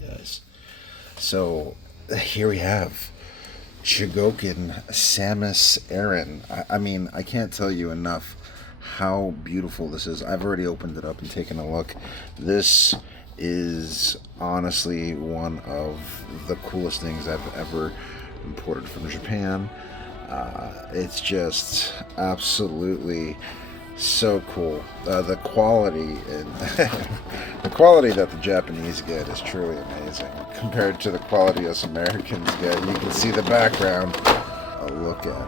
guys. So here we have Chogokin Samus Aran. I mean, I can't tell you enough how beautiful this is. I've already opened it up and taken a look. This is honestly one of the coolest things I've ever imported from Japan. It's just absolutely so cool. The quality and the quality that the Japanese get is truly amazing compared to the quality us Americans get. You can see the background. A look at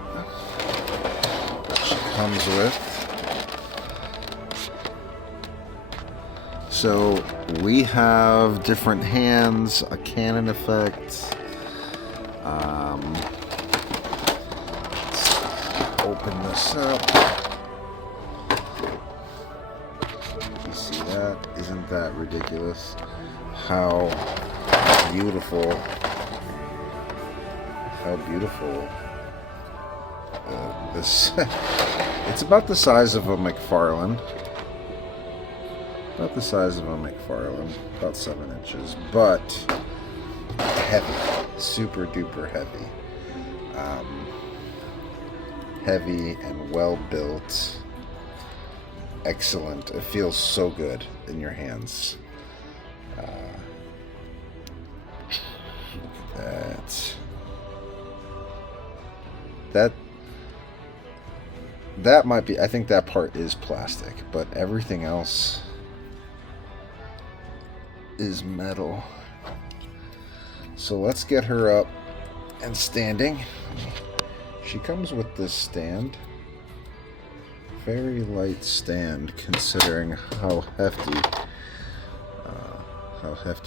what she comes with. So we have different hands, a cannon effect. Let's open this up. You see that? Isn't that ridiculous? How beautiful. How beautiful. This. It's about the size of a McFarlane. About the size of a McFarlane. About 7 inches. But heavy. Super duper heavy. Heavy and well built. Excellent. It feels so good in your hands. Look at that. That might be, I think that part is plastic, but everything else is metal. So let's get her up and standing. She comes with this stand. Very light stand considering how hefty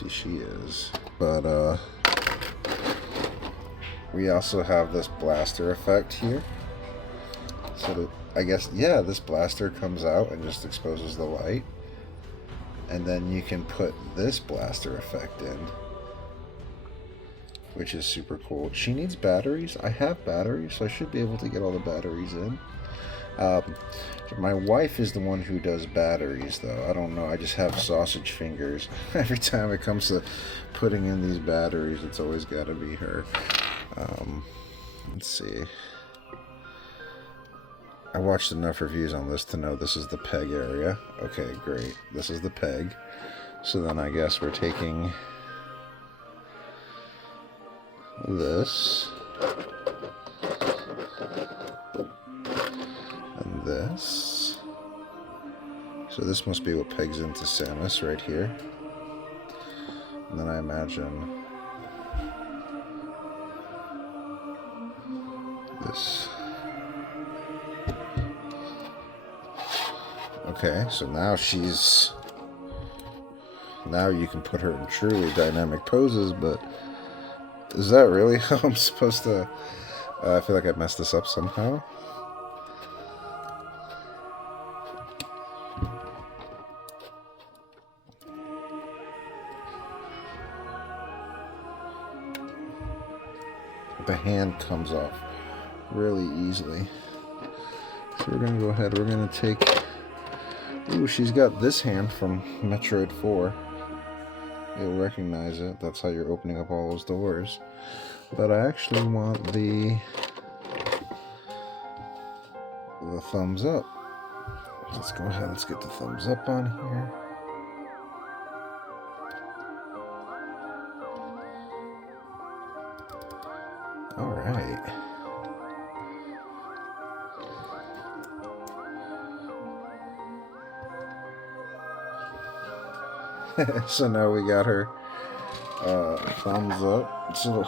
she is. But we also have this blaster effect here. So that, I guess, yeah, this blaster comes out and just exposes the light. And then you can put this blaster effect in, which is super cool. She needs batteries. I have batteries, so I should be able to get all the batteries in. My wife is the one who does batteries, though. I don't know. I just have sausage fingers. Every time it comes to putting in these batteries, it's always got to be her. Let's see. I watched enough reviews on this to know this is the peg area. Okay, great. This is the peg. So then I guess we're taking this and this. So this must be what pegs into Samus right here. And then I imagine this. Okay, so now now you can put her in truly dynamic poses, but is that really how I'm supposed to? I feel like I messed this up somehow. The hand comes off really easily. So we're going to go ahead, we're going to take... Ooh, she's got this hand from Metroid 4. You'll recognize it. That's how you're opening up all those doors. But I actually want the thumbs up. Let's go ahead, let's get the thumbs up on here. Alright. So now we got her thumbs up. So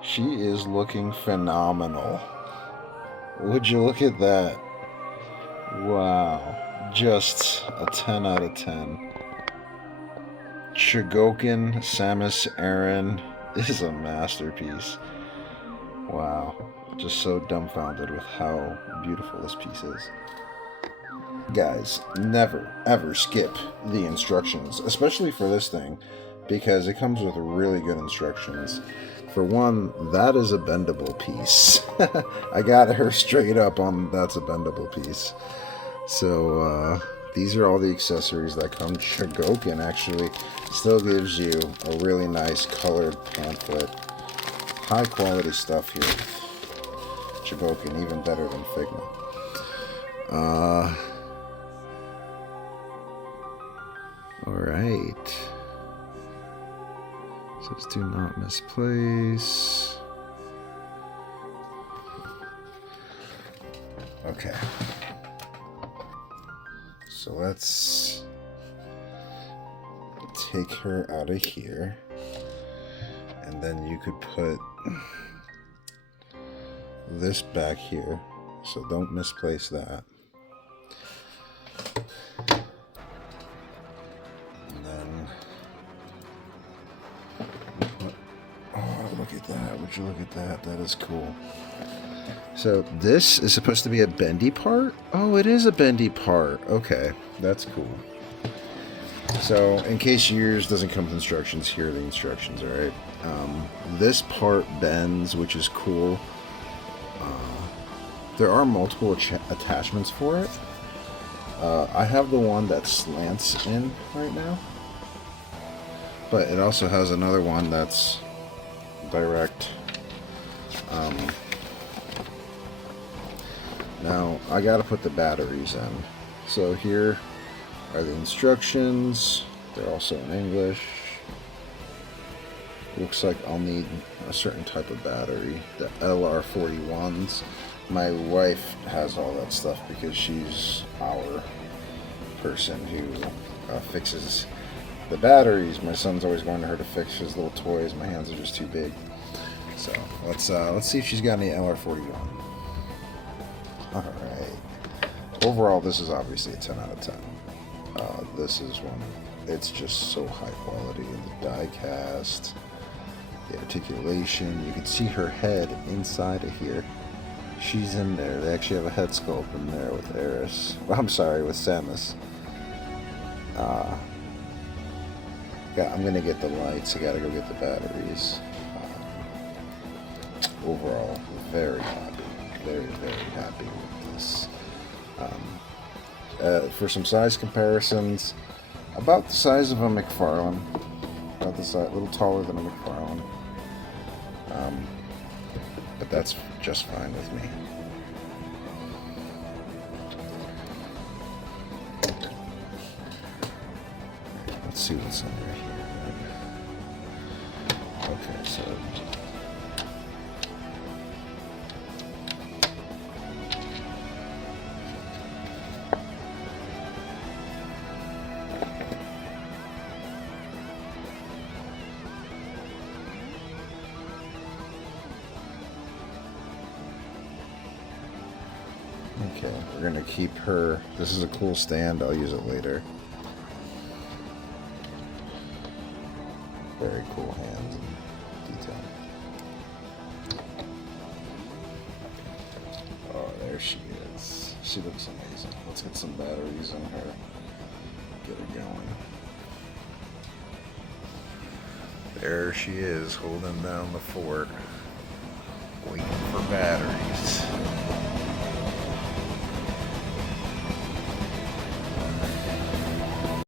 she is looking phenomenal. Would you look at that? Wow. Just a 10 out of 10. Chogokin Samus Aran is a masterpiece. Wow. Just so dumbfounded with how beautiful this piece is. Guys, never ever skip the instructions, especially for this thing, because it comes with really good instructions. For one, that is a bendable piece. I got her straight up on that's a bendable piece. So these are all the accessories that come. Chogokin actually still gives you a really nice colored pamphlet. High quality stuff here. Chogokin, even better than Figma. Alright. Says do not misplace. Okay. So let's take her out of here. And then you could put this back here. So don't misplace that. And then, oh, look at that. Would you look at that? That is cool. So this is supposed to be a bendy part? Oh, it is a bendy part. Okay, that's cool. So in case yours doesn't come with instructions, here are the instructions, alright? This part bends, which is cool. There are multiple attachments for it. I have the one that slants in right now. But it also has another one that's direct. Now, I gotta put the batteries in. So here are the instructions. They're also in English. Looks like I'll need a certain type of battery. The LR41s. My wife has all that stuff because she's our person who fixes the batteries. My son's always going to her to fix his little toys. My hands are just too big. So let's see if she's got any LR41. Alright. Overall, this is obviously a 10 out of 10. This is one, it's just so high quality in the die cast, the articulation. You can see her head inside of here. She's in there. They actually have a head sculpt in there with Eris. Well, I'm sorry, with Samus. Yeah, I'm gonna get the lights. I gotta go get the batteries. Overall, very happy. Very, very happy with this. For some size comparisons, about the size of a McFarlane. About the size, a little taller than a McFarlane. But that's just fine with me. Let's see what's under here. Okay, so okay, we're gonna keep her. This is a cool stand. I'll use it later. Very cool hands and detail. Oh, there she is. She looks amazing. Let's get some batteries in her. Get her going. There she is, holding down the fort, waiting for batteries.